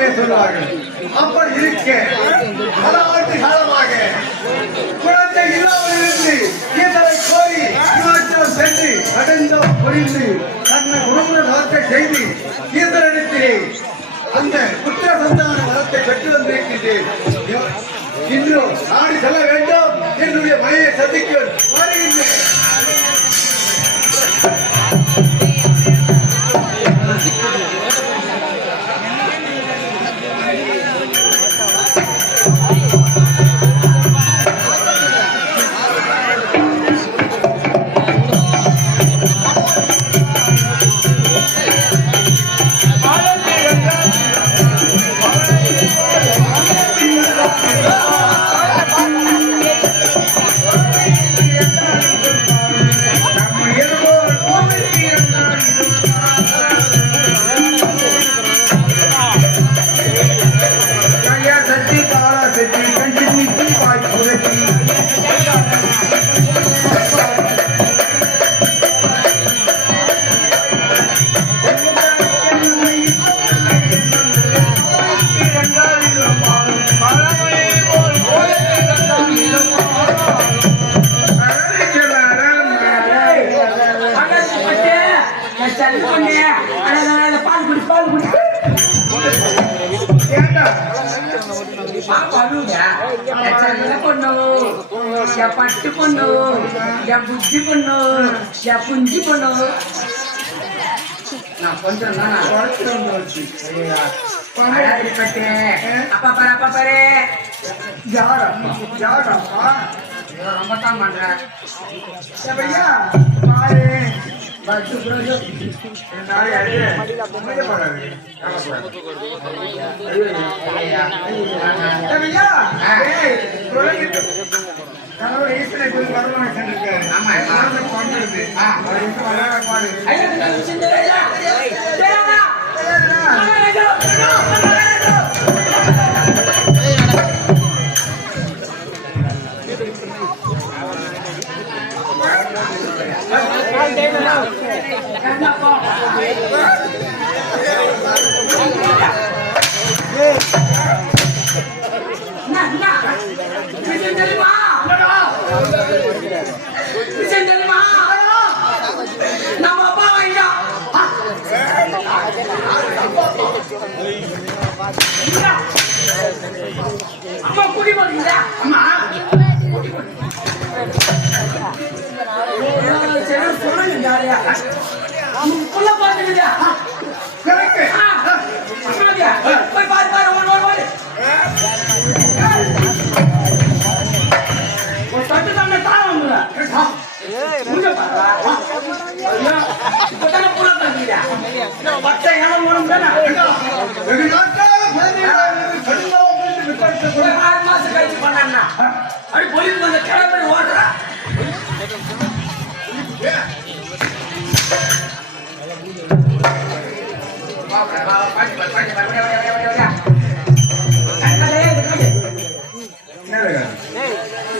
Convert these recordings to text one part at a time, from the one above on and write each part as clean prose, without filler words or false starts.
என்றே சொல்வார்கள். அப்படி இருக்க பல ஆண்டு காலமாக குழந்தை இல்லாமல் இருந்து கீதலை கோரி இமாச்சலம் சென்று அடைந்தோம் புரிந்து தன்னை குடும்ப வளர்த்தை செய்து கீதலிடத்திலே அந்த புத்திர சந்தான வளத்தை பெற்று வந்திருக்கின்றேன். இன்று நாடு செல்ல வேண்டும் என்னுடைய மனையை சந்திக்க வருகின்றேன். பட்டு பொண்ணு புத்தி பொண்ணு புஞ்சி பொண்ணு நான் கொஞ்சம் அப்பா பாரு அப்பா பாரு ரொம்ப தான் பண்றேன் நம்ம அப்பா வாங்க அம்மா குடி போறீங்களா அம்மா சொல்லுங்க ஜாலியா புள்ள பாத்துக்கிட்டா போய் பாரு பாரு ஒரு தட்டு தானே தாங்க மாசம் கழிச்சு பண்ணா அப்படி போலீஸ் வந்து கிளம்பி ஓடுறா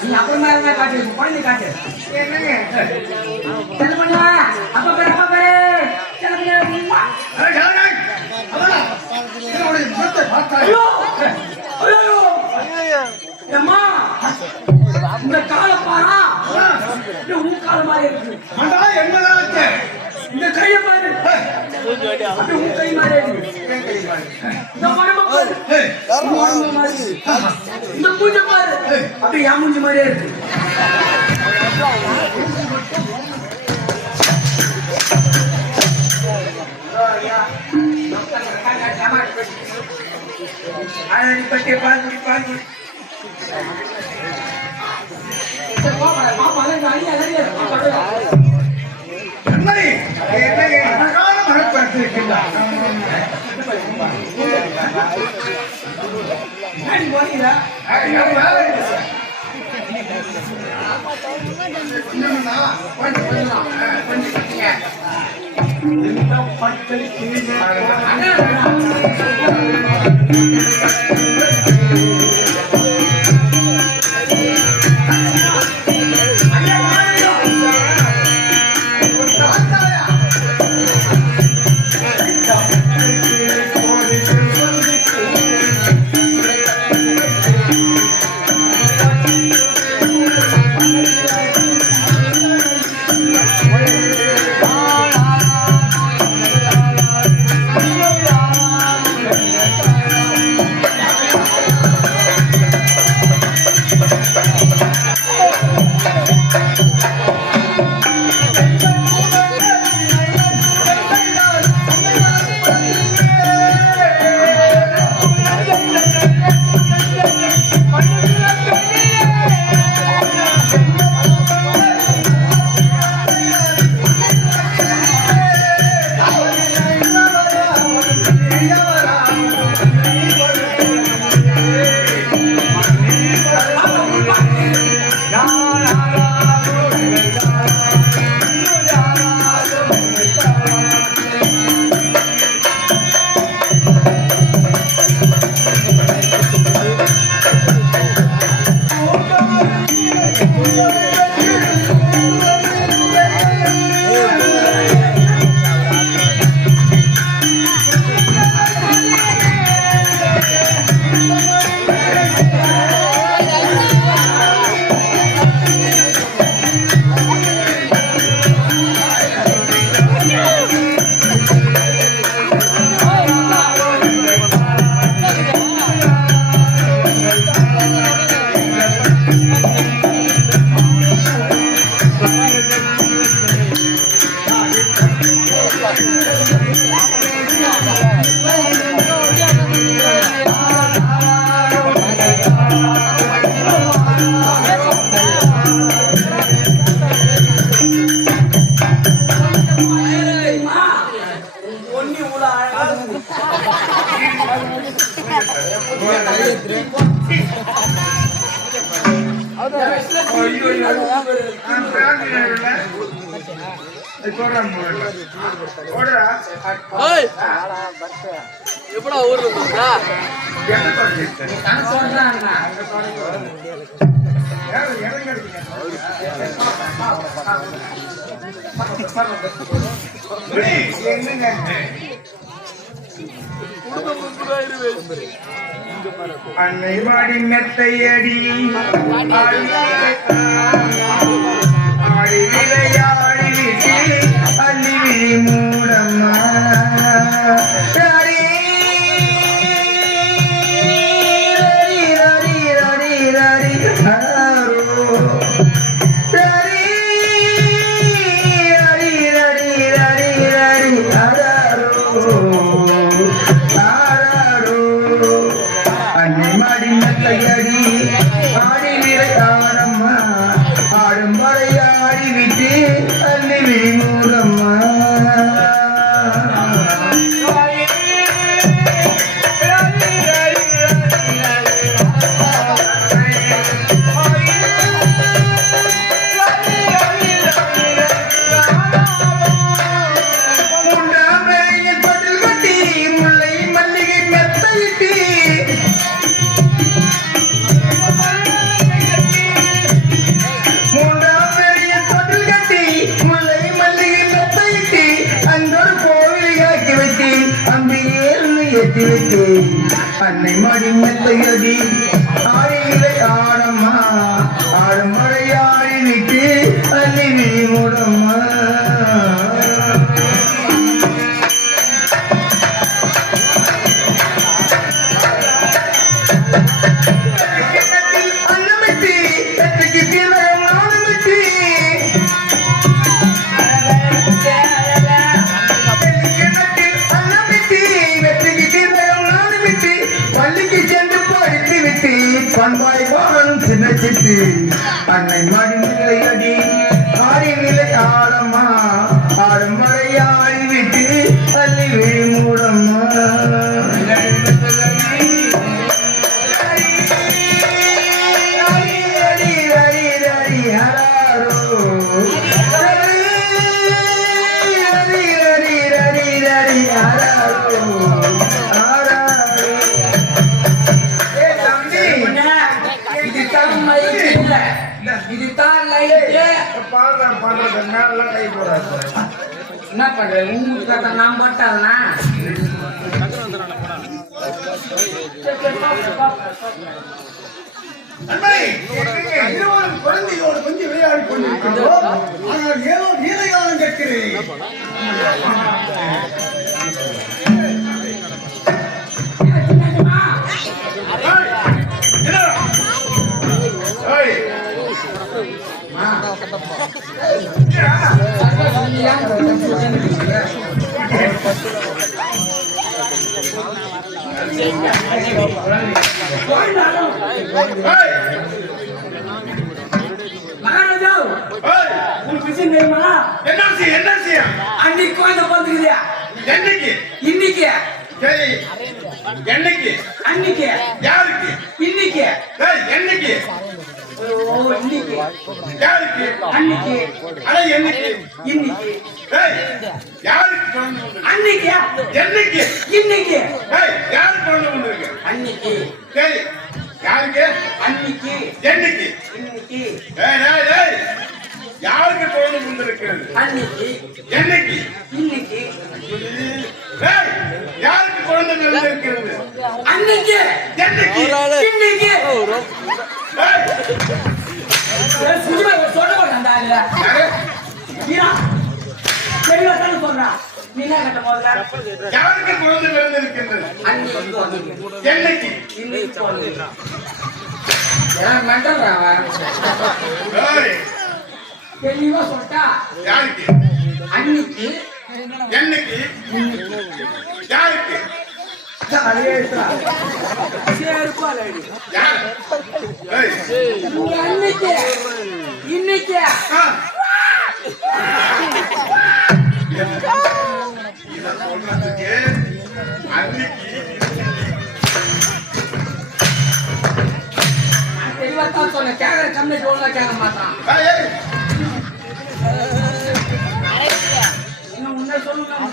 நீ அப்புறமா காட்டு குழந்தை காட்டு அப்பா பேரு அப்பா பேரு இந்த கால பாரா உன் கால மாதிரி இருக்கு இந்த கைய பாரு உன் கை மாதிரி இருக்கு இந்த உடம்பு பாரு உடம்பு மாதிரி இந்த பூஜை பாரு அப்படி என் மூஞ்சி மாதிரியே இருக்கு பட்டி பால் பால் எப்படா ஊர்ல போறா அன்னை மாடி மெத்தையடி ஆடி விளையாடி அள்ளி விழி மூடம்மா அன்னை மடி மெத்தையடி ஆடிவிலை ஆடம்மா ஆடும் மழையாடி விட்டு அள்ளி விழி மூடம்மா பண்பாய் வாழும் சின்ன சிட்டு அன்னை மடி நிலையடி ஆடி நிலை ஆடம்மா ஆடும் மழையாடி விட்டு அள்ளி விழி மூடம்மா என்ன பண்ற உங்களுக்கு நான் மாட்டாதுனா குழந்தையோடு கொஞ்சம் விளையாடி கொண்டிருக்கிறோம் ஆனால் ஏதோ நீலையானம் கேட்கிறேன் மகாராஜா உங்களுக்கு விஷயம் தெரியுமா? என்ன அன்னைக்கு குழந்தை பிறந்துக்குது. என்னைக்கு? இன்னைக்கு. சரி என்னைக்கு? அன்னைக்கு. யாருக்கு? இன்னைக்கு. என்னைக்கு? ஓ இன்னைக்கு. யாருக்கு? அன்னைக்கு. அட என்னைக்கு? இன்னைக்கு. யாருக்கு? அன்னைக்கு. என்னைக்கு? இன்னைக்கு. யாருக்கு குழந்தை வந்திருக்கு? அன்னைக்கு. சரி யாருக்கு? அன்னைக்கு. என்னைக்கு? இன்னைக்கு. யாருக்கு குழந்தை வந்திருக்கிறது? அன்னைக்கு. என்னைக்கு? இன்னைக்கு. யாருக்கு குழந்தை வந்திருக்கிறது? அன்னைக்கு. என்னைக்கு? இன்னைக்கு. சும்மா சொல்ல மாட்டாங்க. சொல்றா நீ என்ன கட்ட முதல்ல யாருக்கு குழந்தை வந்திருக்கிறது? என்னைக்கு? இன்னைக்கு. மெண்டல்றாவா தெளிவா சொல்லிட்டா. யாருக்கு? அன்னைக்கு. என்னைக்கு? யாருக்கு? அன்னைக்கு. இன்னைக்கு. இத சொல்றதுக்கு அன்னைக்கு தெளிவாத்தான் சொன்ன கேட்கற கம்மிட்டு ஒழுங்கா கேட்க மாட்டான்.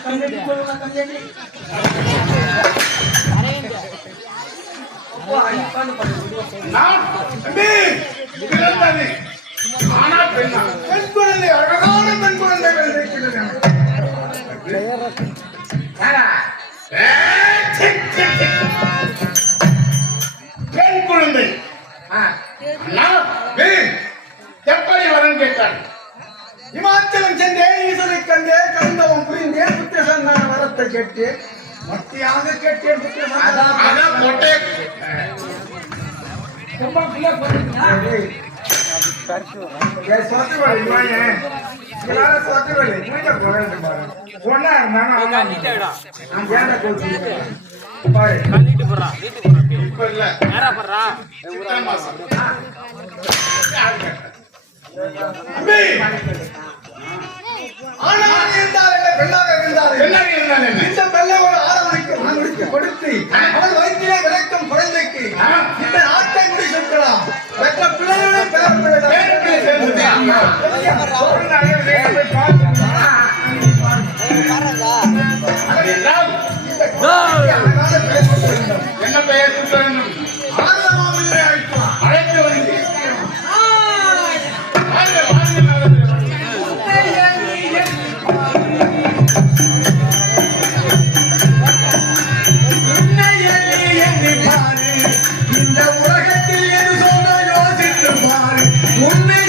கம்மியாட்டி போடலாம் கம்மியாட்டி அப்போ அடிப்பான்னு பண்ணுவோம் நான் தம்பி, பிறந்தது ஆனா பெண்ணா? பெண் குழந்தை, அழகான பெண் குழந்தைகள் இருக்கிறது. பெண் குழந்தை எப்படி வரம் கேட்டான்? இமாச்சலம் சென்றேன், ஈசனை கண்டேன், கண்டவன் புரிந்தேன், புத்திரசந்தான வரத்தை கேட்டேன், மத்தியாக கேட்டேன். ரொம்ப பிள்ளை போட்டுங்களா கொடுத்து அவள் வயிற்றிலே விளக்கம் குழந்தைக்கு இந்த நாட்டை முடி சொற்கலாம் பெற்ற பிள்ளையோட என்ன பெயர் அழைத்து வந்து இந்த உலகத்தில் எது சொன்ன யோசித்து பாரு உண்மை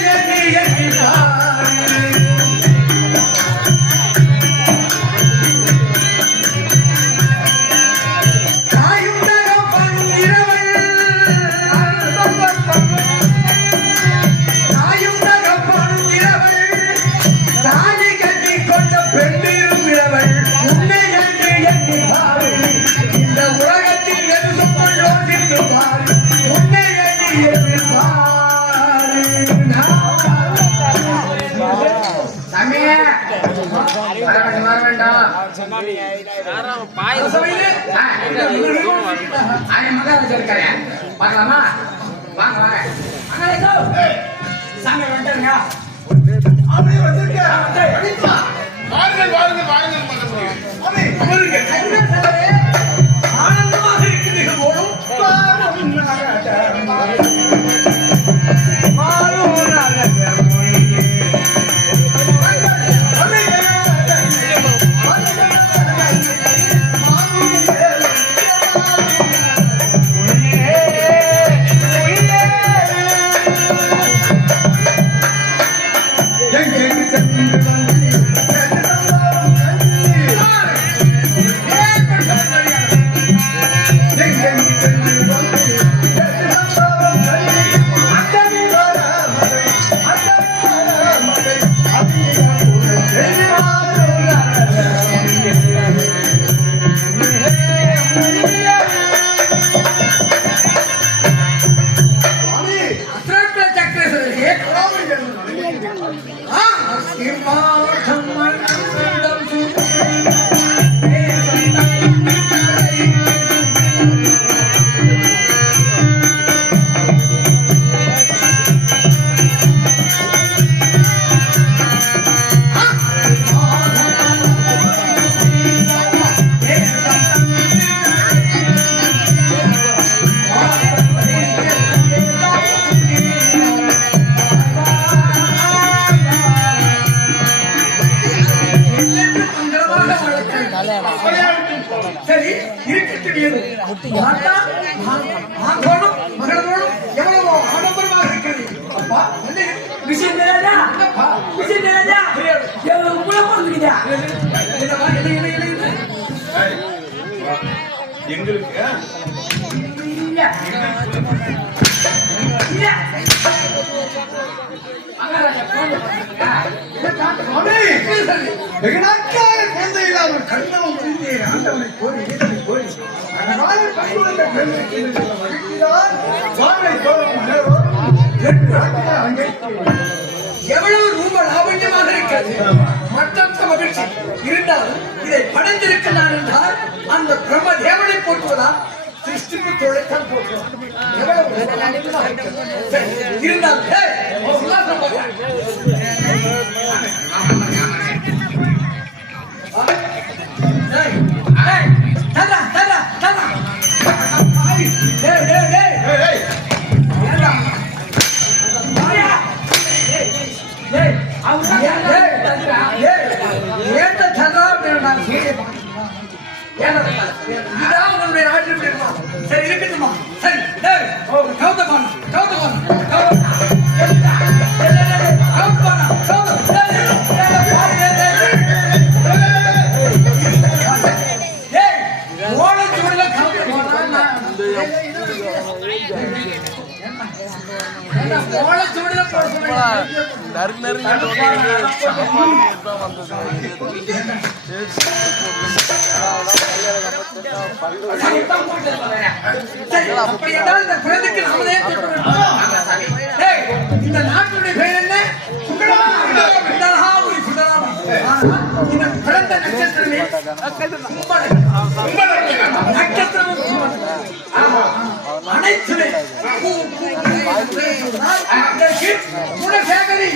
பார்க்கலாமா வாங்க வாங்க சாமி வந்துருங்க அப்படியே வந்திருக்க வாருங்கள் வாருங்கள் வாருங்கள் ஆனந்தமாக இருக்கிறீர்கள் போலும் சரி இருக்கட்டும் மகளோடும் எவ்வளவு ஆடம்பரமாக இருக்கிறது அப்பா விஷயம் தெரியாதா விஷயம் தெரியாதா எவ்வளவு கூட போடுறீங்க எங்களுக்கு வெகு நாட்களாக குழந்தை இல்லாமல் கண்டவன் புரிந்தே ஆண்டவனை கோரி ஈசனை கோரி அதனால பண்புள்ள பெண்மைக்கு மகிழ்ச்சிதான் வாழ்வை எவ்வளவு ரூப லாவண்யமாக இருக்கிறது மற்ற மகிழ்ச்சி இருந்தாலும் இதை படைந்திருக்கிறான் என்றால் அந்த பிரம்ம தேவனை போற்றுவதா சிருஷ்டிப்பு தொழிற்சால் போற்றுவான் இருந்தால் இதான் உங்களுடைய நாட்டில் இருக்கணும். சரி இருக்கட்டுமா? சரி கௌதமான இந்த நாட்டுடைய பெயர் என்ன? இந்த பிறந்த நட்சத்திரமே நட்சத்திரம் அனைத்துமே குணசேகரி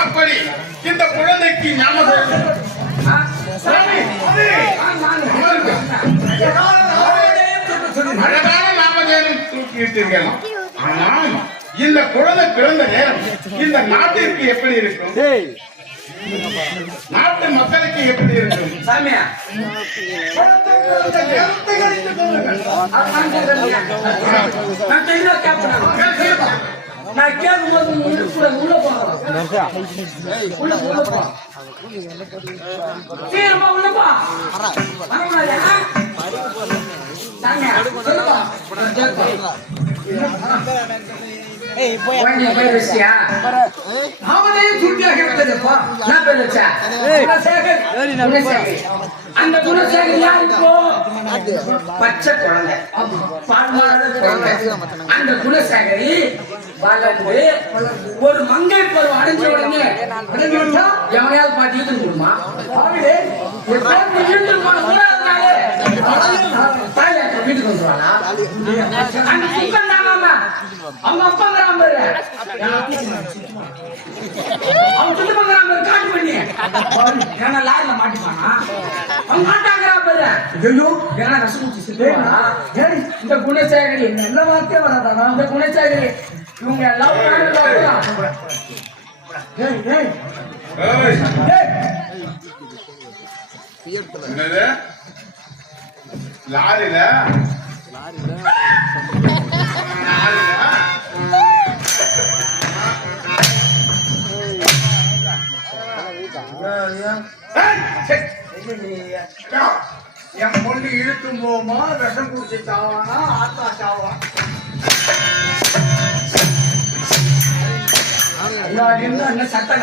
அப்படி இந்த குழந்தைக்கு ஞாபகம் அழகான நாமதேயம் தூக்கிவிட்டீர்கள். ஆனால் இந்த குழந்தை பிறந்த நேரம் இந்த நாட்டிற்கு எப்படி இருக்கும்? நாட்டு மக்களுக்கு எப்படி இருக்கும்? சாமியா நான் கேட்கும்போது உள்ள போறேன் சீரமா உள்ளப்பா அந்த குணசேகர் யார் இப்போ பச்சை குழந்தை பால்மாட குழந்தை. அந்த குணசேகரி வளர்ந்து ஒரு மங்கை பருவம் அடைஞ்ச உடனே எவனையாவது பாட்டி இழுத்து கொடுமா வீட்டுக்கு வந்துருவானா? அந்த குக்கம் தாங்காம அவங்க அப்பா அவன் சுட்டு பண்றான் காட்டு பண்ணி ஏன்னா லாரில மாட்டிப்பானா? அவன் மாட்டாங்கிறான் பாரு. ஐயோ ஏன்னா ரசமுச்சி இந்த குணசேகரி என்ன வார்த்தையே வராதானா? இந்த குணசேகரி இவங்க லவ் என்னது லாரில என் பொண்ணு இழுத்தும் போமா விஷம் குடிச்சு சாவானா ஆத்தா சாவா என்ன சட்டம்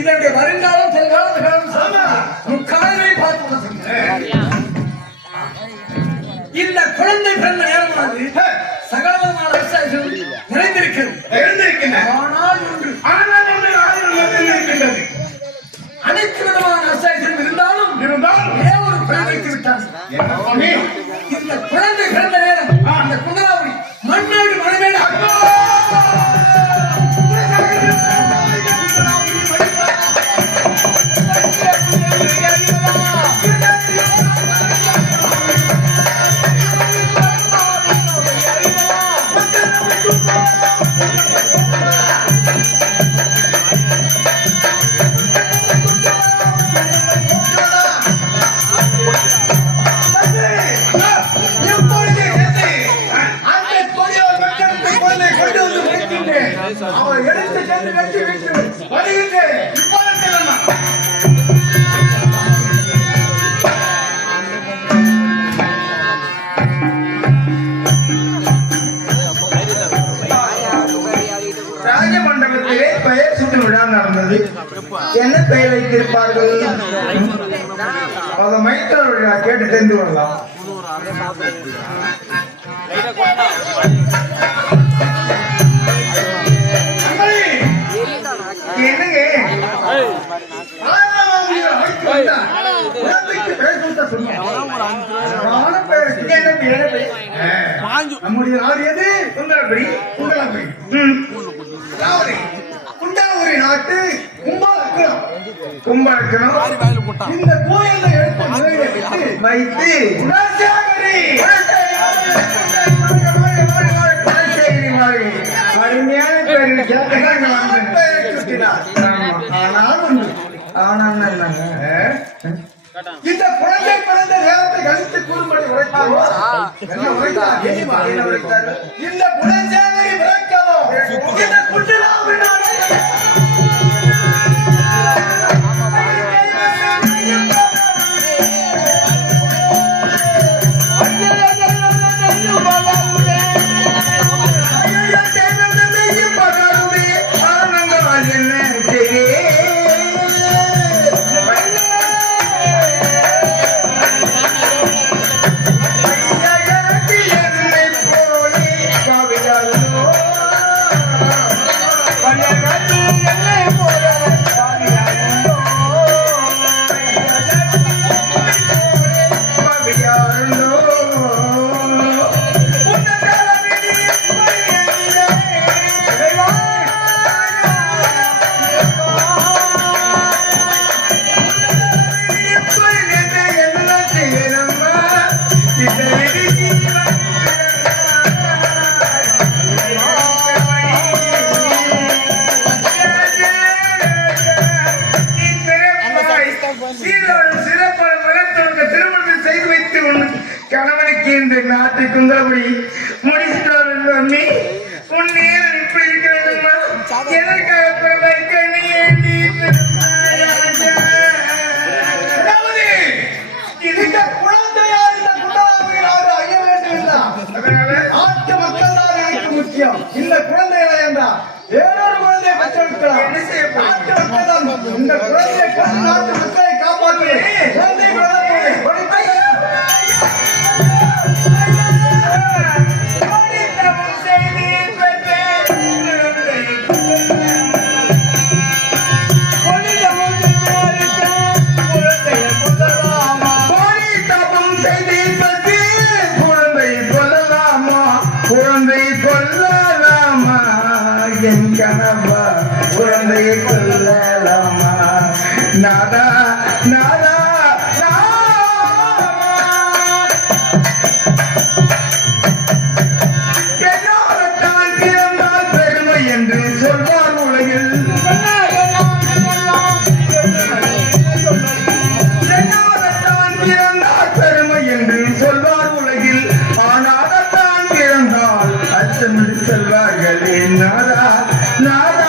இதனுடைய வருங்காலம் செல்காலம் முக்காலமே பார்த்து இந்த குழந்தை பிறந்த நேரமானது சகலமான விவசாயிகள் நிறைந்திருக்கிறது. அனைத்து விதமான விவசாயிகள் இருந்தாலும் ஒரே ஒரு பிழை வைத்து விட்டார். இந்த குழந்தை பிறந்த நேரம் அந்த குந்தலாவடி மண்ணேடு மணமேடு அவன் எடுத்து சேர்ந்து கட்டி வைத்து வருகின்றேன். ராஜமண்டபத்திலே பெயர் சூட்டும் விழா நடந்தது. என்ன பெயர் வைத்திருப்பார்கள்? அதை மைத்திர விழா கேட்டு தெரிந்து கொள்ளலாம். என்னங்க நம்முடைய நாடு எது? குண்டலபுரி. குண்டலபுரி நாட்டு கும்பலக்கணம். இந்த கோயிலை எடுத்து வைத்து பெயரை சுட்டினார். ஆனால் ஒன்று. ஆனான்னா என்னங்க? இந்த குழந்தை பிறந்த நேரத்தை கழித்து கூறும்படி உரைத்தாரோ? என்ன உரைத்தார்? என்ன உரைத்தார்? இந்த குலசேகரி பிறக்கவும் இந்த குற்றலாவினாலே கணவனுக்கு இந்த நாட்டை குந்தபடி முடிச்சுட்டு அம்மி உன் நேரம் இப்படி இருக்கிறதுமா எதற்காக பிறந்த நீ ஏண்டி இந்த குழந்தையார் இந்த குற்றலாவினாலே ஐய வேண்டியதுதான். அதனால நாட்டு மக்கள் தான் எனக்கு முக்கியம். இந்த குழந்தைகளை என்றால் வேறொரு குழந்தையை பெற்றெடுக்கலாம். என்ன செய்ய போறீங்க? நாட்டு மக்கள் தான் இந்த குழந்தையை கண்டு நாட்டு மக்களை காப்பாற்றுவேன். குழந்தை குழந்தை கொல்லலாமா என் கனவா குழந்தை கொல்லலாமா நாதா நாதா என்னோடத்தான் பிறந்தால் பெருமை என்று சொல்வார் உலகில் என்னோடத்தான் பிறந்தால் பெருமை என்று சொல்வார் உலகில் ஆனால் அச்சமிட்டு செல்வார்களே நாதா நாதா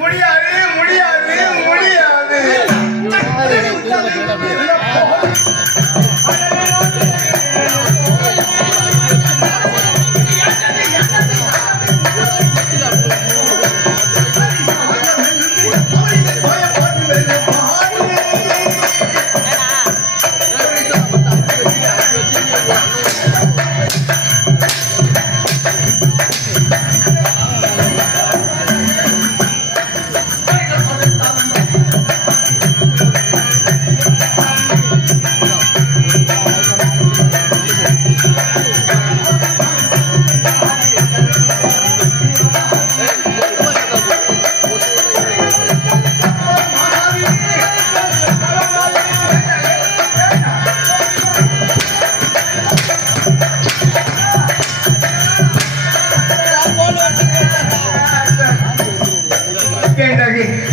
முடியாது முடியாது முடியாது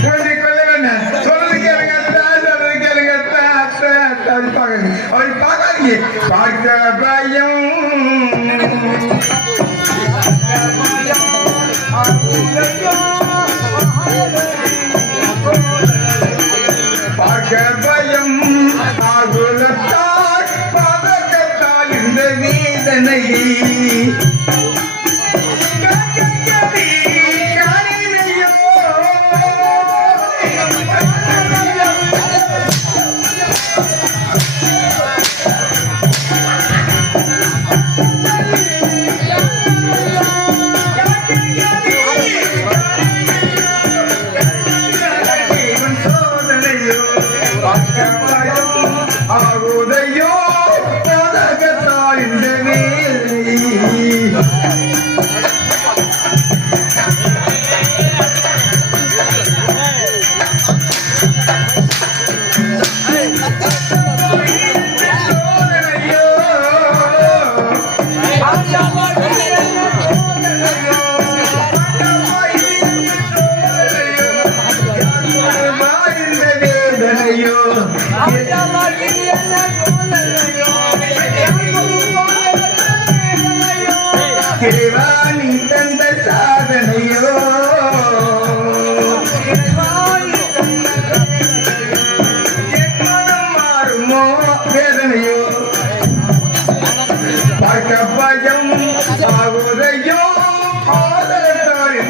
குழந்தை கொள்ள வேண்டாம் சொல்றது கேளுங்க சொல்றது கேளுங்க அப்படி பார்க்காதீங்க பார்க்க பயம் பார்க்க பயம் ஆகுலத்தால் பதக்கத்தால் இந்த வேதனையை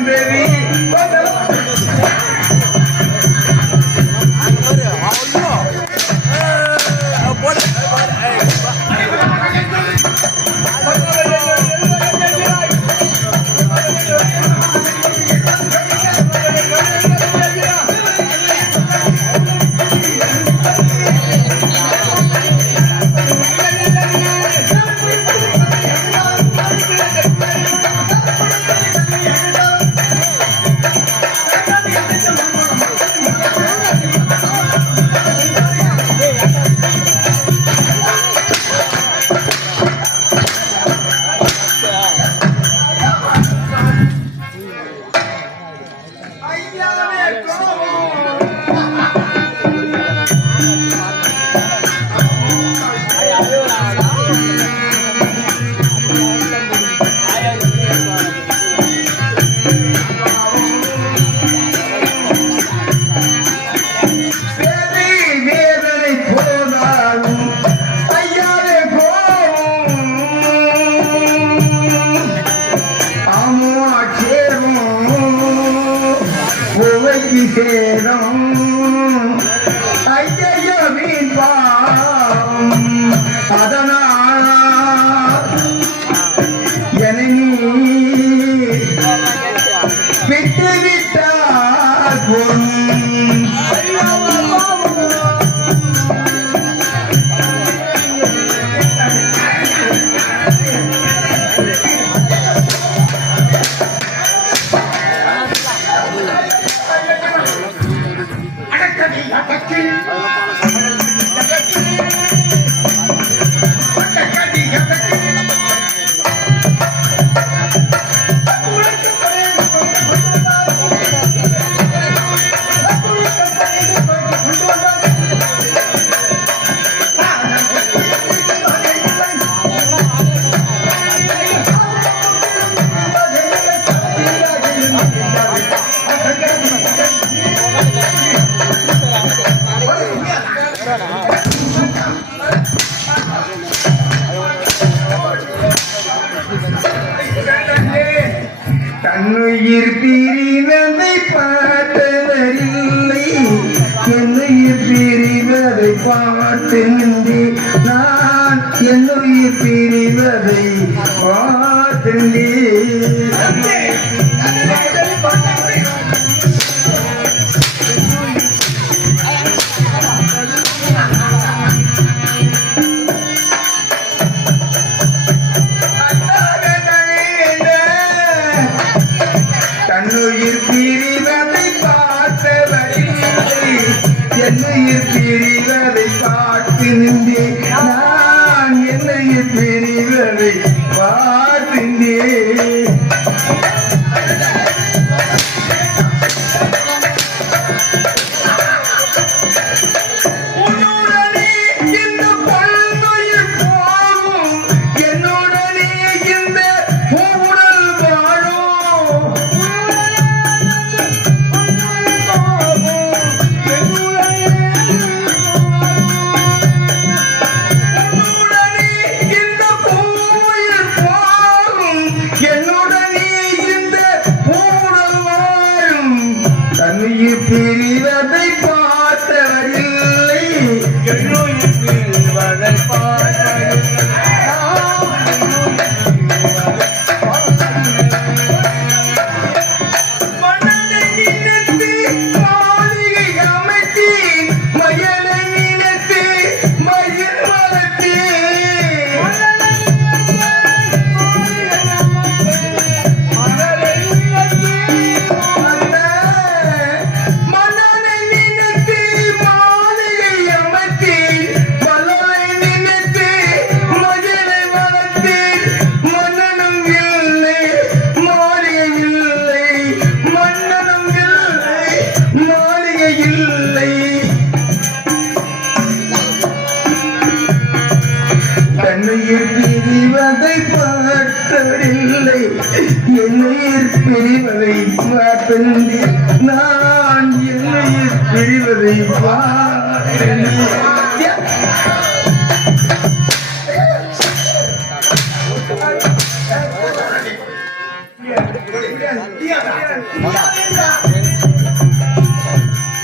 வந்தது சேரும் ஐயோ மீன் பாவம் அதனால் என்னை விட்டு விட்டால் பொன் தன்னுயிர் பிரிவதை பார்த்தவரில்லை என்னுயிர் பிரிவதை பார்த்து நின்றே நான் என்னுயிர் பிரிவதை பார்த்தே தன்னுயிர் பிரிவதை பார்த்தவரில்லை என்னுயிர் பிரிவதை பார்த்து நின்றே நான் என்னுயிர் பிரிவதை பார்த்தின்றே பிரிவதை பார்த்தவரில்லை என்னுயிர் பிரிவதை மன்னனை நினைத்து மாளிகை அமைத்தி மயலை நினைத்து மயில் வளர்த்தி தன்னுயிர் பிரிவதை பார்த்தவரில்லை என்னுயிர் பிரிவதை பார்த்தே நான் என்னுயிர் பிரிவதை பார்த்தேன்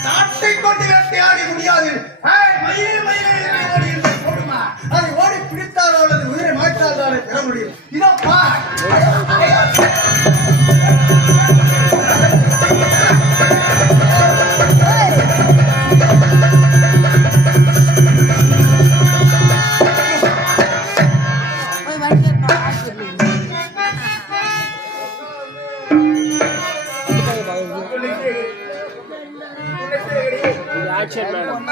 நாட்டை கொண்டு வேட்டையாடி முடியாது. மயிலே மயிலே ஓடி இருந்த போடுமா, அதை ஓடி பிடித்தால் அவளது உயிரை மாற்றால் தானே பெற முடியும். இதோ பார். ஆக்ஷன் மேடம்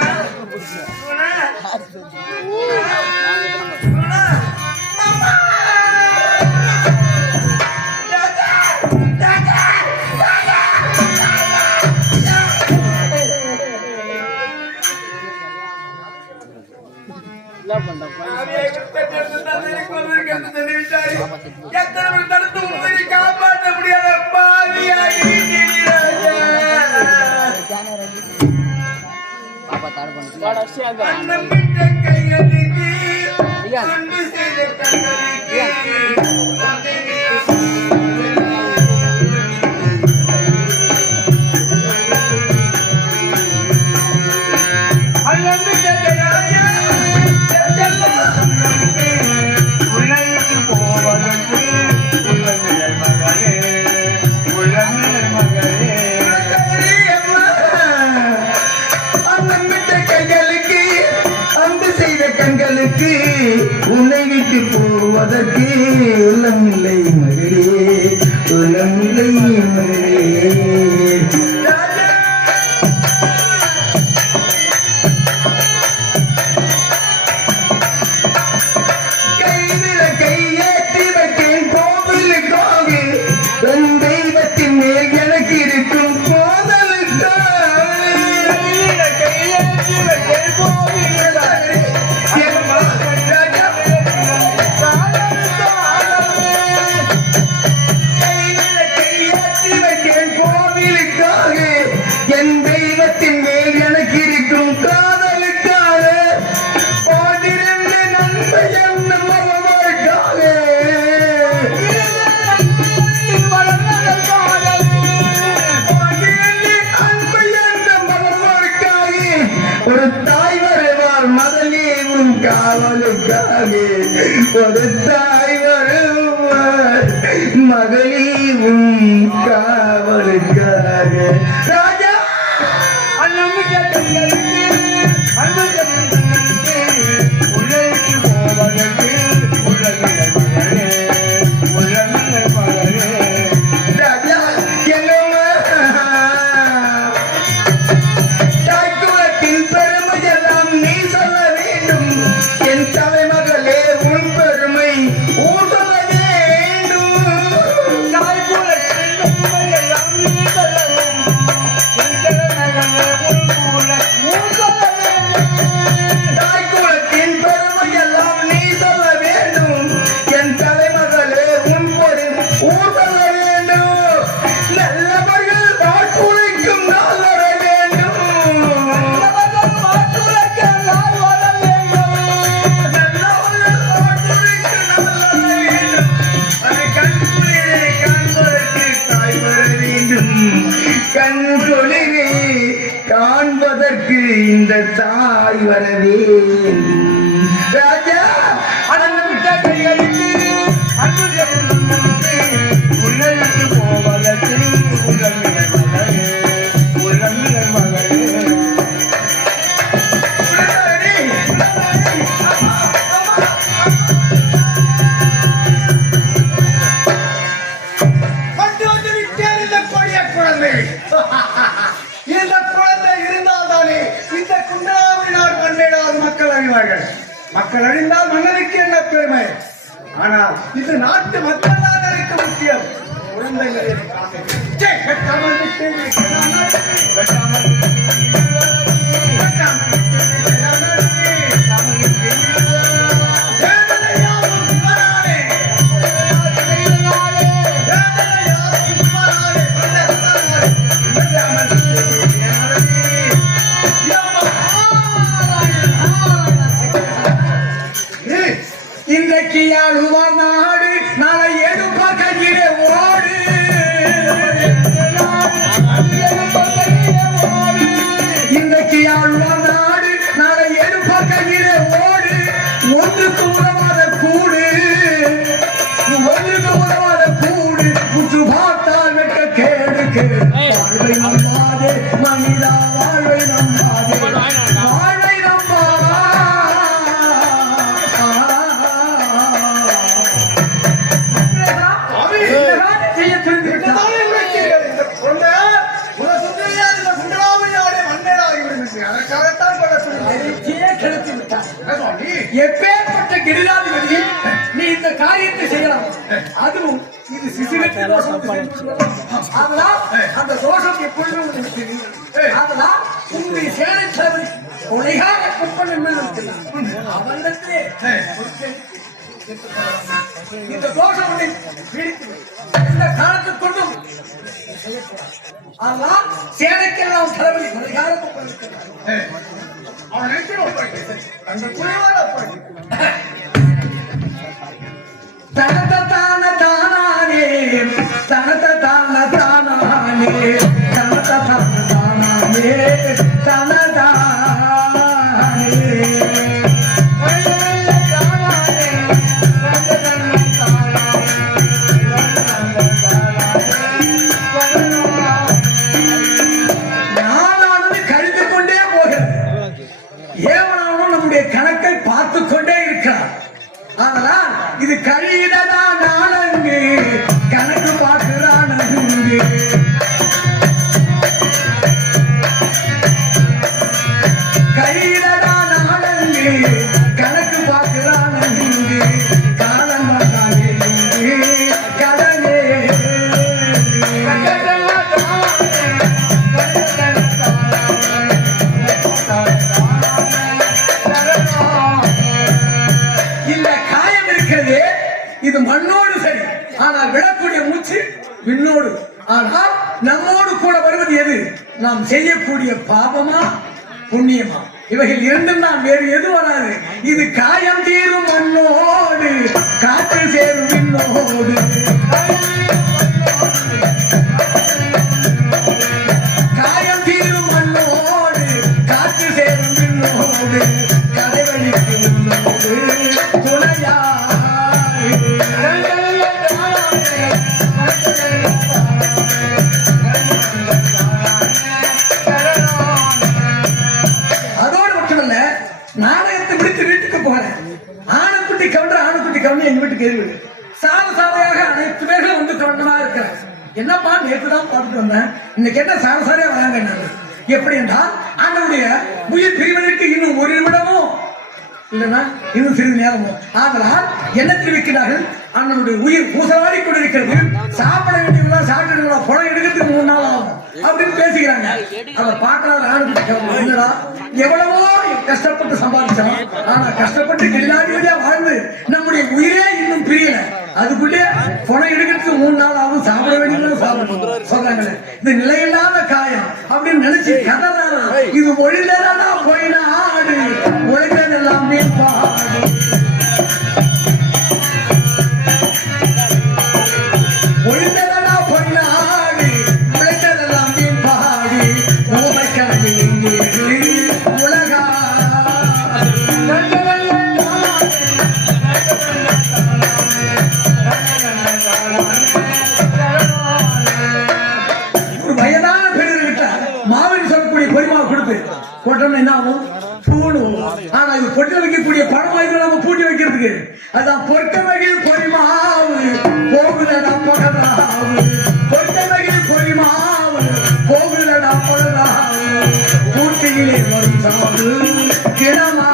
காப்பாற்ற முடியாத பாவியாகி அன்னமிட்ட கைகளுக்கு அன்பு செய்த கண்களுக்கு உள்ளத்து போவதற்கு உள்ளங்கள் மகளே உள்ளங்கள் மகளே கண்களுக்கு உன்னை விட்டு போவதற்கு உள்ளமில்லை மகளே உள்ளமில்லை மகளே. கைவில கையேற்றி வைத்தேன் கோவிலுக்காக என் தெய்வத்தின் மேல் எனக்கு இருக்கும் கோதலுக்காக கையேற்றி வைத்தேன் கோவிலுக்காக என் தெய்வத்தின் மேல் எனக்கு இருக்கும் காதலுக்காக பாதிரண்டு நன்மை என்ன மரமாக்காக அன்பை என்ற மரமாக்காக ஒரு தாய் வருவார் மகளே உன் காவலுக்காக ஒரு தாய் வருவார் மகளே உன் காவலுக்காக. ராஜா தாய்க்குலத்தின் பெருமையெல்லாம் நீ சொல்ல வேண்டும். என் தலைமகளே உன் பெருமை ஊர் சொல்ல வேண்டும். தாய்க்குலத்தின் பெருமையெல்லாம் நீ சொல்ல வேண்டும். என் தலைமகளே உன் ஊர் சொல்ல வேண்டும். தாய்க்குலத்தின் பெருமையெல்லாம் நீ சொல்ல வேண்டும். என் தலைமகளே உன் பெருமை ஊர் சொல்ல வேண்டும். நல்லவர்கள் வாக்குரைக்கும் நாள் வர வேண்டும். நல்லவர்கள் வாக்குரைக்கும் நாள் வர வேண்டும். நல்லவர்கள் வாக்குரைக்கும் நாள் வர வேண்டும். அதை கண்குளிரே காண்பதற்கு தாய் வர வேண்டும். கண்குளிரே காண்பதற்கு இந்த தாய் வர வேண்டும். ராஜா அனந்தமிட்ட கைகளுக்கு அன்பு உள்ளத்து போவதற்கு உள்ளங்கள் மகளே உள்ளங்கள் மகளே. கொண்டு வந்து விட்டேன் இந்த கொடிய குழந்தை. இந்த குழந்தை இருந்தால்தானே இந்த குண்டலாமை நாடு கண்டேடாது மக்கள் அறிவார்கள். மக்கள் அழிந்தால் மன்னருக்கு என்ன பெருமை. ஆனால் இது நாட்டு மக்கள் தான் எனக்கு முக்கியம். குழந்தைகளை கட்டாமல் விட்டேன் இன்றைக்கு யாழுவா நாடு நாளை எடுப்ப கையிலே ஓடு. வாழ்வை நம்பாதே மனிதா வாழ்வை நம்பாதே வாழ்வை நம்பாதா செய்ய தெரிந்து விட்டதால் இந்த குழந்தை உன சுந்தரியா இந்த குண்டராமையாடைய மன்னனாகிவிடுகிறது. அதற்காகத்தான் கொள்ள சொல்லுங்கள். கெடுத்து விட்டார். எப்பேற்பட்ட கிரிராதிபதி நீ இந்த காரியத்தை செய்யலாம். அதுவும் இது சிசிலத்தின் தோஷம். அதனால் அந்த தோஷம் எப்பொழுதும் உங்களுக்கு தெரியும். அதனால் உங்களுடைய சேனை தலைவரி கொலைகார குப்பன் என்று இருக்கிறார். அவரிடத்திலே இந்த தோஷம் பிடித்து இந்த காலத்துக்கொண்டும் ஆனால் சேனைக்கெல்லாம் தலைவரி கொலைகார குப்பன் இருக்கிறார். அவன் நினைக்கிறோம் அந்த குறைவான தனத்தான தானானே தனத்தான தானானே தனத்தான தானானே தனதானே நாளானது கழிந்து கொண்டே போகிறது. ஏவனாலும் நம்முடைய கணக்கை பார்த்து கொண்டே இருக்கிறார். அதனால் இது கழிதா நாளங்கு கணக்கு பார்க்கிறான். கழிதா நாளங்கு கணக்கு பார்க்கிறான். காலம் கடனே இந்த காயம் இருக்கிறது. இது மண்ணோடு சரி, ஆனால் விடக்கூடிய மூச்சு விண்ணோடு. ஆனால் நம்மோடு கூட வருவது எது? நாம் செய்யக்கூடிய பாவமா புண்ணியமா? இவைகள் இரண்டும் தான், வேறு எது வராது. இது காயம் தீரும் மண்ணோடு காற்று சேரும் விண்ணோடு. காயம் தீரும் மண்ணோடு காற்று சேரும் விண்ணோடு கடைவழிக்கு முன்னோடு துணையா அதோடு மட்டுமல்ல, நாடகத்தை பிடித்து வீட்டுக்கு போறேன். ஆணுக்குட்டி கவுண்டர் ஆணுக்குட்டி கவுண்டர் எங்க வீட்டுக்கு எதிர்வு சாரசாரையாக அனைத்து பேர்களும் வந்து கவனமா இருக்கிறேன். என்னப்பா நேற்று தான் பார்த்துட்டு வந்தேன், இன்னைக்கு என்ன சாரசாரியா வராங்க. எப்படி என்றால் ஆண்டவருடைய உயிர் பிரிவதற்கு இன்னும் ஒரு நிமிடமும் இல்லைன்னா இன்னும் சிறிது நேரமும். அதனால் என்ன தெரிவிக்கிறார்கள்? அண்ணனுடைய உயிர் பூசலாடி கொண்டிருக்கிறது. சாப்பிட வேண்டியவங்களா சாப்பிட்டு பணம் எடுக்கிறதுக்கு 3 நாள் ஆகும் அப்படின்னு பேசுகிறாங்க. அதை பார்க்கறாரு ஆணுக்குட்டி. என்னடா எவ்வளவோ கஷ்டப்பட்டு சம்பாதிச்சோம், ஆனா கஷ்டப்பட்டு எல்லாருமே வாழ்ந்து நம்முடைய உயிரே இன்னும் பிரியல. அதுக்குள்ளே பணம் எடுக்கிறதுக்கு 3 நாள் ஆகும், சாப்பிட வேண்டியவங்களும் சாப்பிடணும் சொல்றாங்களே. இது நிலையில்லாத காயம் அப்படின்னு நினைச்சு கதறானா. இது ஒழிந்ததானா போயினா ஆடு உழைத்ததெல்லாம் பாடு. ஒழிந்ததனா போயினா ஆடு உழைத்ததெல்லாம் பாடு. ஊமை கடலில் உலகா ஒரு வயதான பெண்கிட்ட மாவின் சொல்லக்கூடிய பொறிமாவை கொடுத்து போட்டோம்னா என்ன ஆகும்? பூணு. ஆனா இது பொட்டு வைக்கக்கூடிய பணம் வாங்கி நம்ம பூட்டி வைக்கிறதுக்கு அதான் பொட்ட வகையில் பொறிமாவு போகுதடா பகதாவு. பொட்ட வகையில் பொறிமாவு போகுதடா பகதாவு. பூட்டியிலே வரும் சாவு கிடமா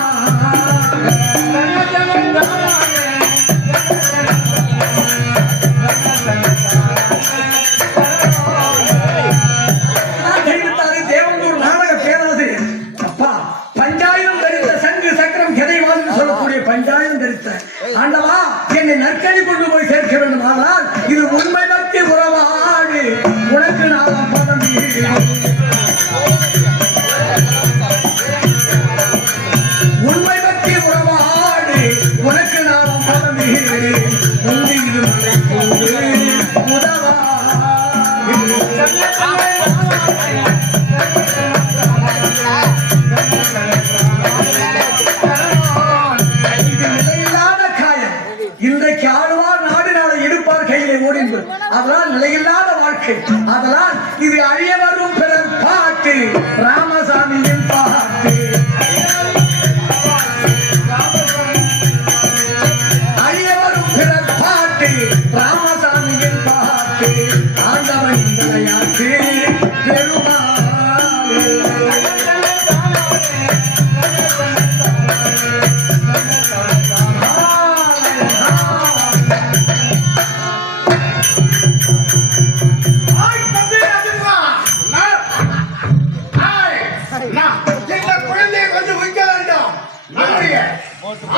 தேவந்தூர் நாடக பேராசிரியர். அப்பா பஞ்சாயம் தரித்த சங்கு சக்கரம் கதைவான் சொல்லக்கூடிய பஞ்சாயம் தரித்த ஆண்டவா என்னை நற்கழி கொண்டு போய் சேர்க்க வேண்டும். ஆனால் இது உண்மை பற்றி உறவாடு உனக்கு நாளாம் பதம் உண்மை பற்றி உறவாடு உனக்கு நாளாம் பதம் உண்மை இது மலை போது உதவா நிலையில்லாத காயம். இன்றைக்கு ஆழ்வார் நாடு நாளை எடுப்பார் கையிலே ஓடிந்து. அதனால் நிலையில்லாத வாழ்க்கை. அதனால் இது ராமசாமியின் பாட்டு அழியவரும் பிறர் பாட்டு ராமசாமியின் பாட்டு ஆண்டவன் விளையாட்டு பெருமாள்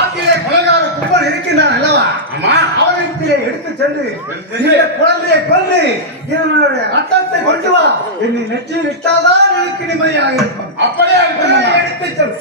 ஆற்றிலே கொலைகார கும்பல் இருக்கின்றான் அல்லவா? அவனிடத்திலே எடுத்து சென்று இந்த குழந்தையை கொன்று இதனுடைய ரத்தத்தை கொண்டு வா, என்னை நெற்றியில் இட்டாதான் எனக்கு நிம்மதியாக இருக்கும். அப்படியே எடுத்து செல்.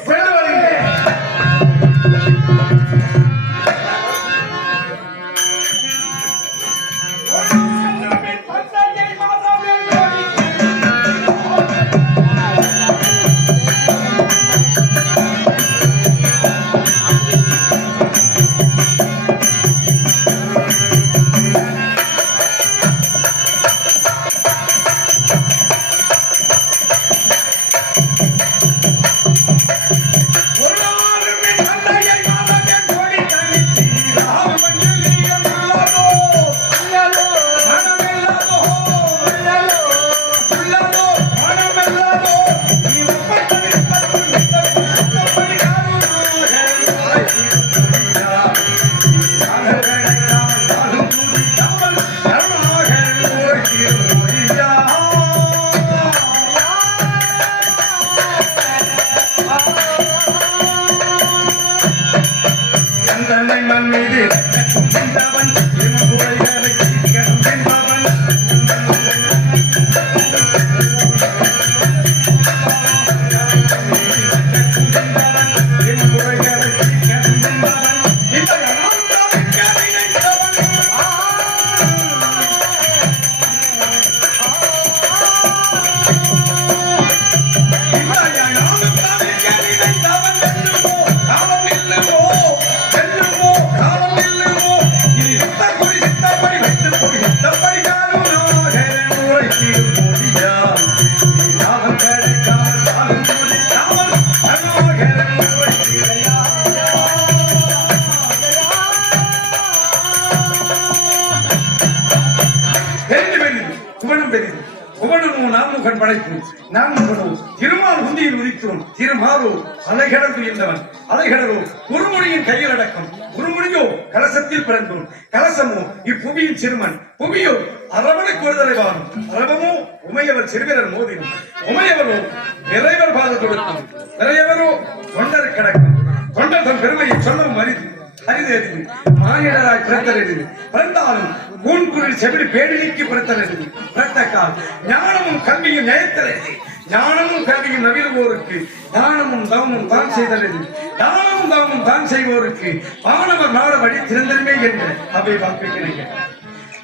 திருமால் உந்தியில் உதித்தோம் திருமாலோ அலைகடல் என்றவன் அலைகடலோ குருமுனியின் கையில் அடக்கம் குருமுனியோ கலசத்தில் பிறந்தோம் கலசமோ இப்புவியின் சிறுமன் புவியோ அரவணை கொள்தலை வாரும் அரவமோ உமையவர் சிறுவரர் மோதினும் உமையவரோ இறைவர் பாத கொடுக்கும் இறையவரோ தொண்டர் கடக்கும் தொண்டர் தன் பெருமையை சொல்லவும் அரிது அரிது அறிது மானிடராய் பிறத்தல் பிறந்தாலும் கூன்குரில் செவிடி பேடி நீக்கி பிறத்தல் பிறத்தக்கால் ஞானமும் கல்வியும் நயத்தல் ஞானமும் கல்வியும் நவிழுவோருக்கு தானமும் தவமும் தான் செய்தல் தானமும் தவமும் தான் செய்வோருக்கு வானவர் நாட வழி திறந்தமே என்ற அவை வாக்குகிறீங்க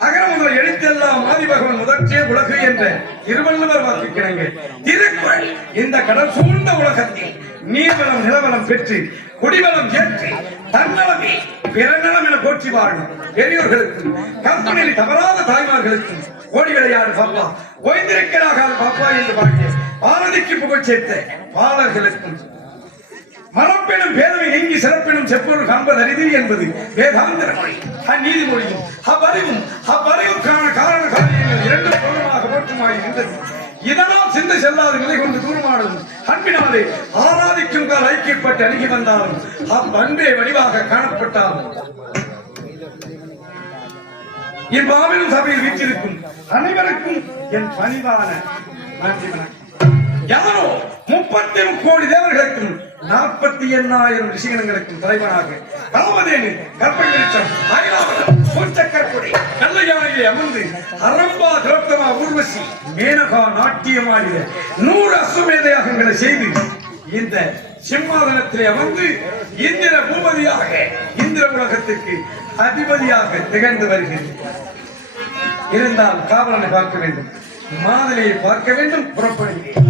அகர முதல் எழுத்தெல்லாம் ஆதிபகவன் முதற்கே உலகு என்ற திருவள்ளுவர் வாக்குகிறீங்க திருக்குறள் இந்த கடல் சூழ்ந்த உலகத்தில் நீர்வளம் நிலவளம் பெற்று குடிவளம் ஏற்றி தன்னலமே பிறநலம் என போற்றி வாழும் பெரியோர்களுக்கும் கற்பனையில் தவறாத தாய்மார்களுக்கும் ஓடி விளையாடு பாப்பா ஓய்ந்திருக்கிறாக பாப்பா என்று பாடிய பாரதிக்கு புகழ் சேர்த்த பாலர்களுக்கும் மரப்பெனும் பேரவை நீங்கி சிறப்பெனும் செப்பொருள் காண்பது அரிது என்பது வேதாந்திர மொழி அந்நீதிமொழியும் அவ்வறிவுக்கான காரண காரியங்கள் இரண்டு பூர்ணமாக போற்றுமாய் இருந்தது இதனால் சிந்தை செல்லாத நிலை கொண்டு தூரமானதும் அன்பினாலே ஆராதிக்கும் கால் ஐக்கியப்பட்டு அணுகி வந்தாலும் அன்பே வடிவாக காணப்பட்டாலும் என் மாபெரும் சபையில் வீற்றிருக்கும் அனைவருக்கும் என் பணிவான நன்றி வணக்கம். யாரோ 30 கோடி தேவர்களுக்கும் 48,000 ரிஷிகணங்களுக்கும் தலைவனாக ராமதேனு கற்பை விருட்சம் ஐராவதம் பூச்சக்கற்புடை கல்லையாயிலே அமர்ந்து அரம்பா திரௌபதமா ஊர்வசி மேனகா நாட்டியமாடிய 100 அசுமேத யாகங்களை செய்து இந்த சிம்மாதனத்திலே அமர்ந்து இந்திர பூபதியாக இந்திர உலகத்திற்கு அதிபதியாக திகழ்ந்து வருகிறது. இருந்தால் காவலனை பார்க்க வேண்டும், மாதலையை பார்க்க வேண்டும். புறப்படுகிறேன்.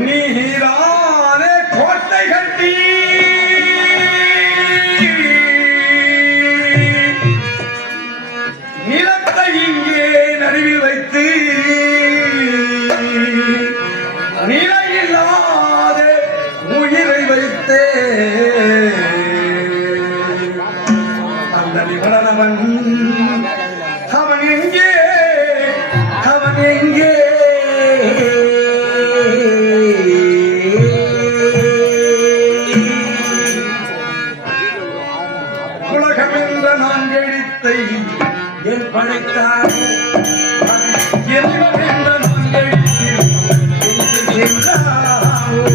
நீரானே கோட்டை கட்டி நிலத்தை இங்கே படைத்தான் இறைவன் என்ற மங்கெழுத்தில் நின்றானோ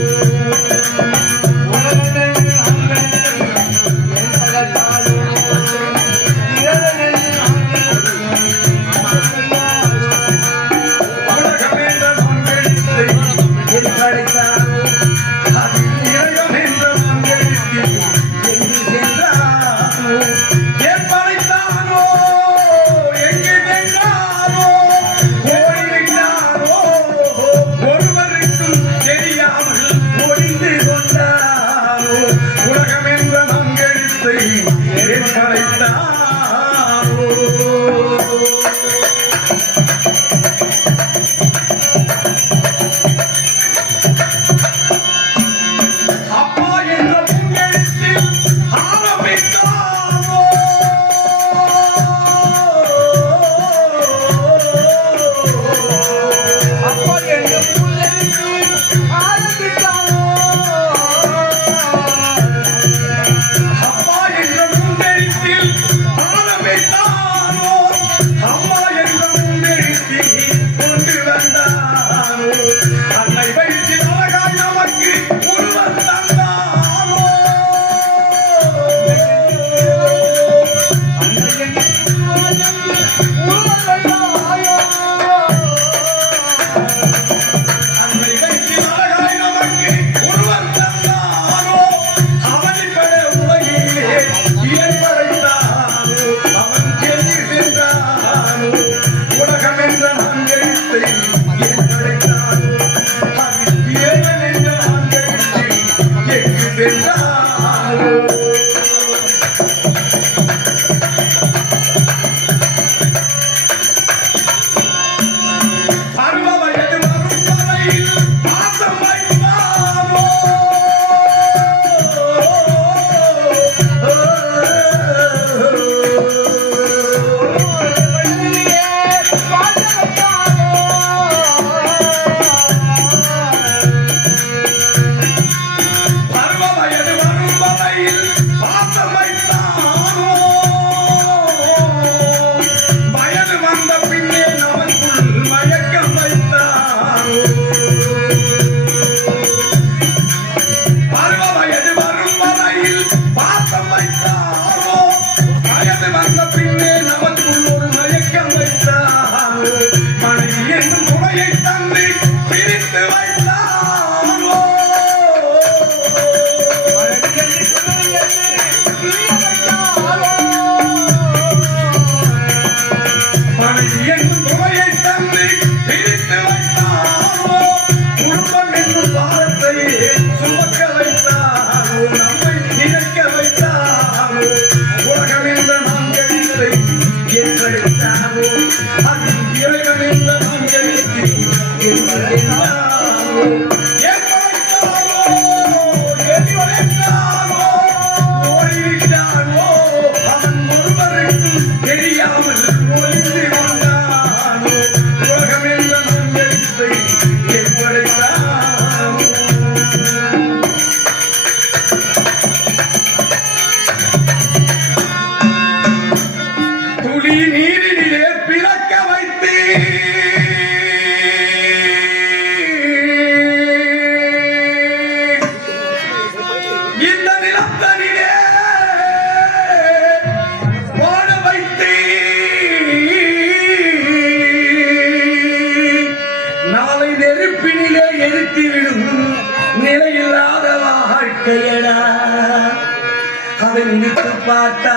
பார்த்தா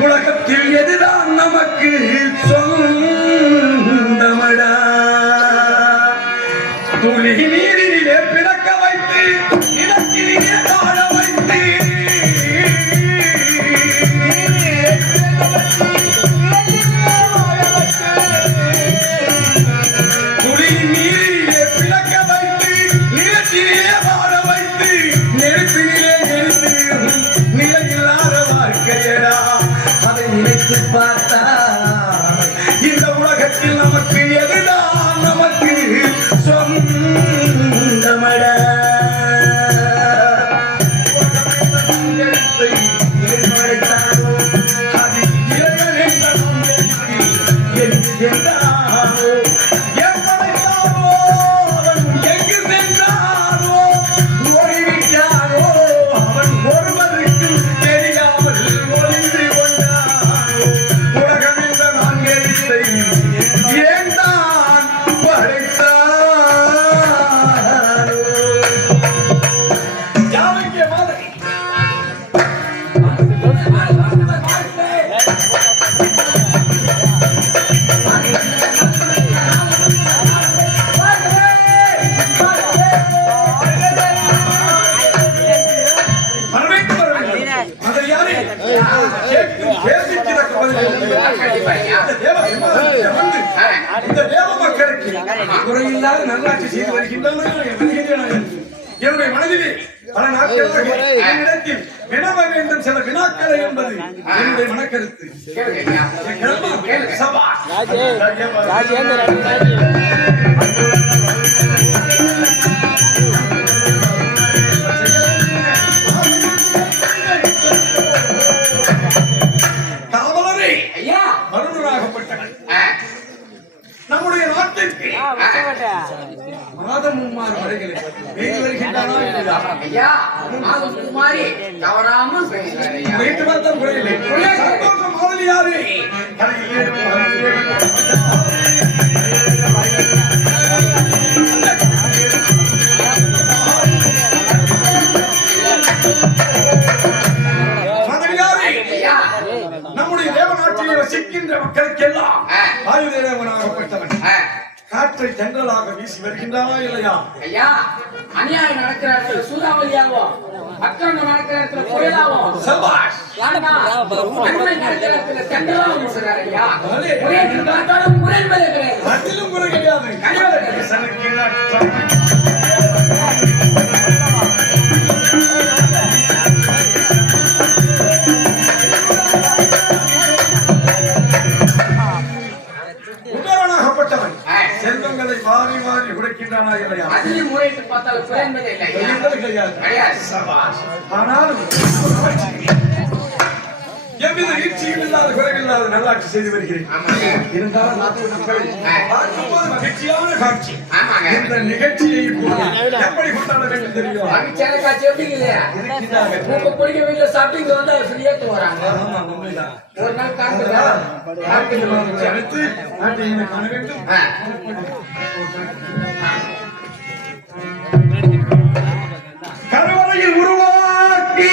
உலகத்தில் எதுதான் நமக்கு சொந்தமடா துளி நீரினிலே பிறக்க வைத்து இடத்திலே வாழ வைத்து துளி நீரினிலே பிறக்க வைத்து நிலத்திலே வாழ வைத்து நெருப்பிலே நினைத்து பார்த்தா இந்த உலகத்தில் நமக்கு எதுதான் நமக்கு சொந்தமடா அது கண்டிப்பா ஐயா. இந்த தேவ மக்களுக்கு குறையில்லாத நல்லாட்சி செய்து வருகின்றன. என்னுடைய மனதிலே பல நாட்களாக என்னிடத்தில் வினவ வேண்டும் சில வினாக்களை என்பது என்னுடைய மனக்கருத்து. கேளுங்க ஐயா. கேளுங்க. சபா காவலரே ஐயா. மருணராகப்பட்டவன் ஆ. நம்முடைய நாட்டிற்கு மாதம் 3 வரைகளில் வீடு வருகின்றனா இல்லையா? ஐயா, மாதம் குமாரி தவறாமல் பேசுகிறார் ஐயா. வீட்டு மாதம் குறையில்லை. சந்தோஷம் முதலியாரே கரையிலே முதலியாரே ஐயா. நம்முடைய தேவநாட்டிலே வசிக்கின்ற மக்களுக்கெல்லாம் ஆயுதேவனாகப்பட்டவன் ஆ. காற்றை தென்றலாக வீசி வருகின்றானா இல்லையா? ஐயா, அநியாயம் நடக்கிற இடத்துல சூறாவளியாவோ, அக்கிரமம் நடக்கிற இடத்துல புயலாவோ, சபாஷ் ஆனா, நன்மை நடக்கிற இடத்துல தென்றலாவும் வீசுகிறார் ஐயா. முறையற்று பார்த்தாலும் முறை என்பதே கிடையாது. அதிலும் குறை கிடையாது. கிடையாது. சனுக்கு நட்டம். உதாரணமாகப்பட்டவன் செல்வங்களை வாரி வாரி உடைக்கின்றனா இல்லையா? அதிலும் முறையிட்டு பார்த்தாலும் குறை என்பதே இல்லை ஐயா. என்பது கிடையாது. கிடையாது. சபாஷ். ஆனாலும் எவ்வித வீழ்ச்சியும் இல்லாத குறைவில்லாத நல்லாட்சி செய்து வருகிறேன். ஆமாங்க. இருந்தாலும் நாட்டு மக்கள் பார்க்கும்போது மகிழ்ச்சியான காட்சி. ஆமாங்க. இந்த நிகழ்ச்சியை இப்போது எப்படி கொண்டாட வேண்டும் தெரியும்? மகிழ்ச்சியான காட்சி எப்படிங்க இல்லையா? உங்க குடிக்க வீட்டுல சாப்பிட்டு இங்க வந்து அவர் ஃப்ரீயாத்து வராங்க. ஆமா, உண்மைதான். ஒரு நாள் காட்டுதா? நாட்டில் மகிழ்ச்சி அளித்து நாட்டை இனி காண வேண்டும். ஆ. கருவறையில் உருவாக்கி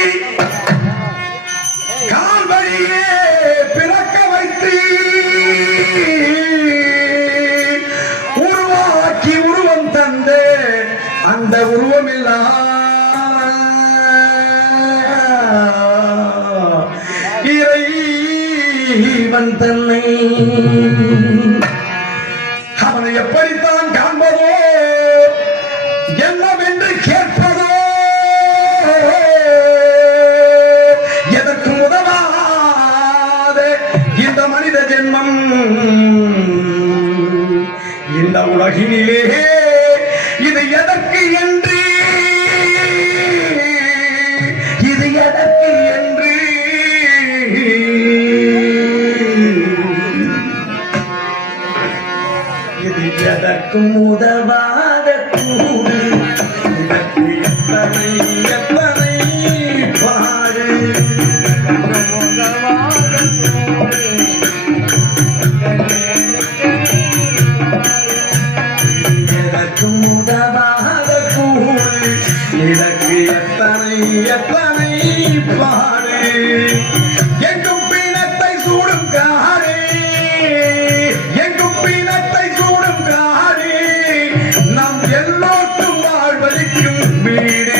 கால்வழியே பிறக்க வைத்து உருவாக்கி உருவம் தந்து அந்த உருவமெல்லாம் இறைவன் தன்னை அவனை எப்படித்தான் காண்பதோ என்னவென்று கேட்பதோ எதற்கு உதவாத இந்த மனித ஜென்மம் இந்த உலகினிலே இது எதற்கு என்று இது எதற்கு என்று இது எதற்கும் உதவாத கூடு இதற்கு எத்தனை எத்தனை பாடு இதற்கும் உதவாத கூடு இதற்கு எத்தனை எத்தனை பாடு எங்கும் பீனத்தை சூடும் காரே எங்கும் பீனத்தை சூடும் காரே நம் எல்லோருக்கும் வாழ்வழிக்கும் வீடு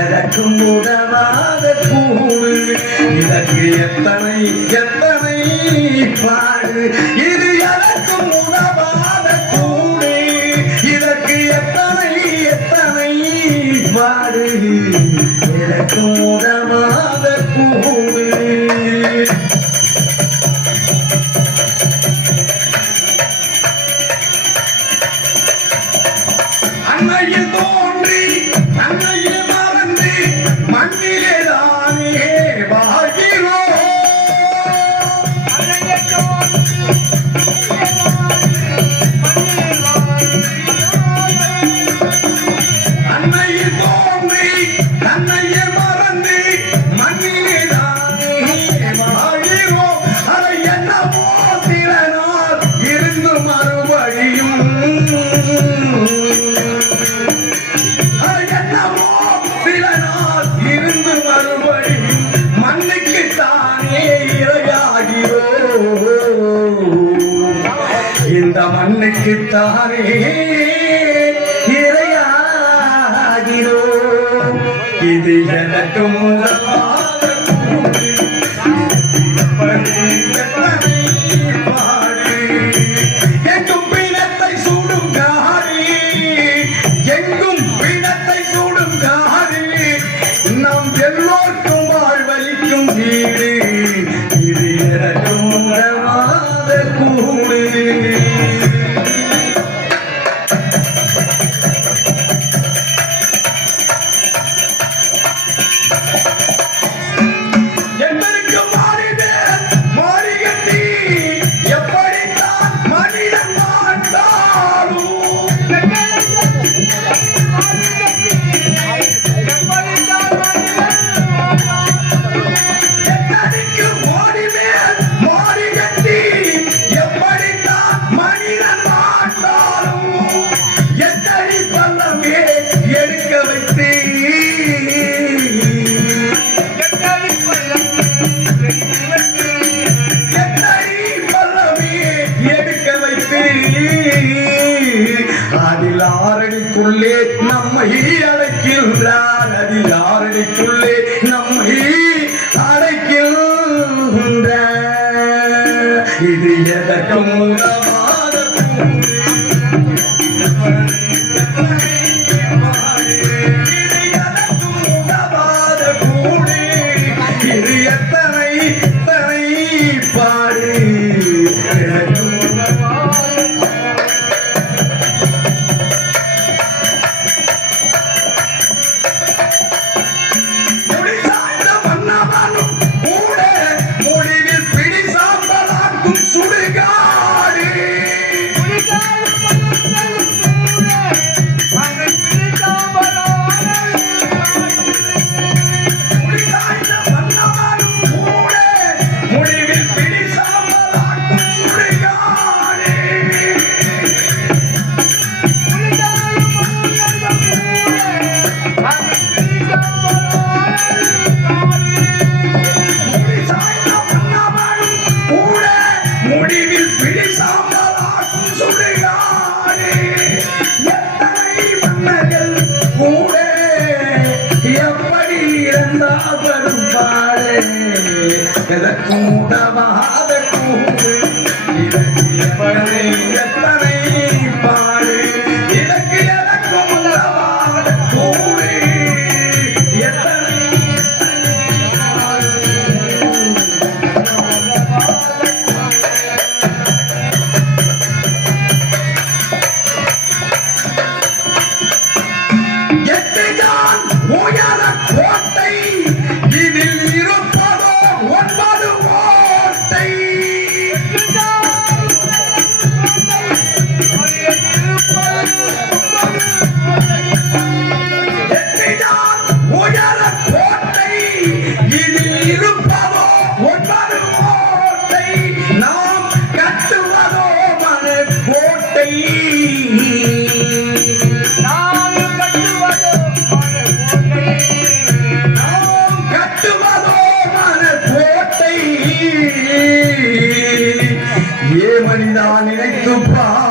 எதற்கும் உதவாத கூடு இதற்கு எத்தனை எத்தனை பாடு இது எதற்கும் உதவாத கூடு இதற்கு எத்தனை எத்தனை பாடு இதற்கும் உதவாத கூடு அன்னையில் தோன்றி அன்னையில் மறந்து மண்ணிலே தானே வாழ்கிறோம் அன்னையில் தோன்றி அன்னையில் மறந்து மண்ணிலே தானே வாழ்கிறோம் அதை என்னவோ சில நாள் இருந்து மறுபடியும் என்னவோ சில நாள் இருந்து மறுபடியும் மண்ணுக்கு தானே இரையாகிறோம் இந்த மண்ணுக்கு தானே இரையாகிறோம் இது எனக்கும் உதவாத கூடு. எத்தனை பாடு எங்கும் பிணத்தை சூடும் காரி எங்கும் பிணத்தை சூடும் காரி நாம் எல்லோருக்கும் வாழ்வளிக்கும் வீடு இது எனக்கும் உணவாத கூடு என்பதற்கு மாறினேன் மாறிகட்டி எப்படித்தான் மனிதன் மாட்டாலும் எத்தனைக்கு மாறினேன் மாறிகட்டி எப்படித்தான் மனிதன் மாட்டாலும் எத்தனை பள்ளமே எடுக்க வைத்தேன் அதில் ஆரணிக்குள்ளே நம்மை அடைக்கின்றார் அதில் ஆரணிக்குள்ளே நம்மை அடைக்கின்றார் இது எதற்கும் உதவாத கூடு இது எத்தனை தனை பாடு எனக்கும் முடிவில் பிடிசாமலாக்கும் சுடுகாடு எத்தனை மன்னர்கள் கூட எப்படி இருந்தால் வரும் பாடு எதற்கும் உதவாத கூடு இதற்கு எத்தனை பாடு இதற்கு எதற்கும் உதவாத கூடு எத்தனை எட்டுதான் உயர கோட்டை இதில் இருப்பதோ 9 கோட்டை எட்டுதான் உயர கோட்டை இதில் இருப்பதோ 9 கோட்டை நாம் கட்டுவதோ மன கோட்டை மனிதா நினைத்து பார்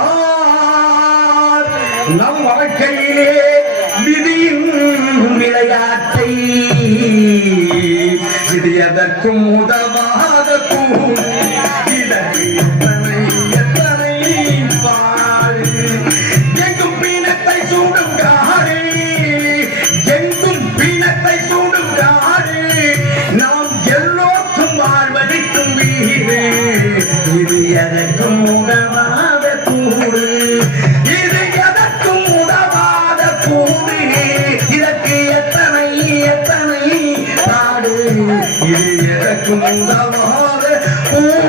நம் வாழ்க்கையிலே விதியின் விளையாட்டை இது எதற்கும் உதவாத கூடு இதற்கு எத்தனை எத்தனை பாடு எங்கும் பீனத்தை சூடும் காடு எங்கும் பீனத்தை சூடும் காடு நாம் எல்லோருக்கும் வாழ்வதற்கும் வீடு இது எதற்கும் உதவாத கூடு இது எதற்கும் உதவாத கூடு இதற்கு எத்தனை எத்தனை பாடு இது எதற்கும் உதவாத கூடு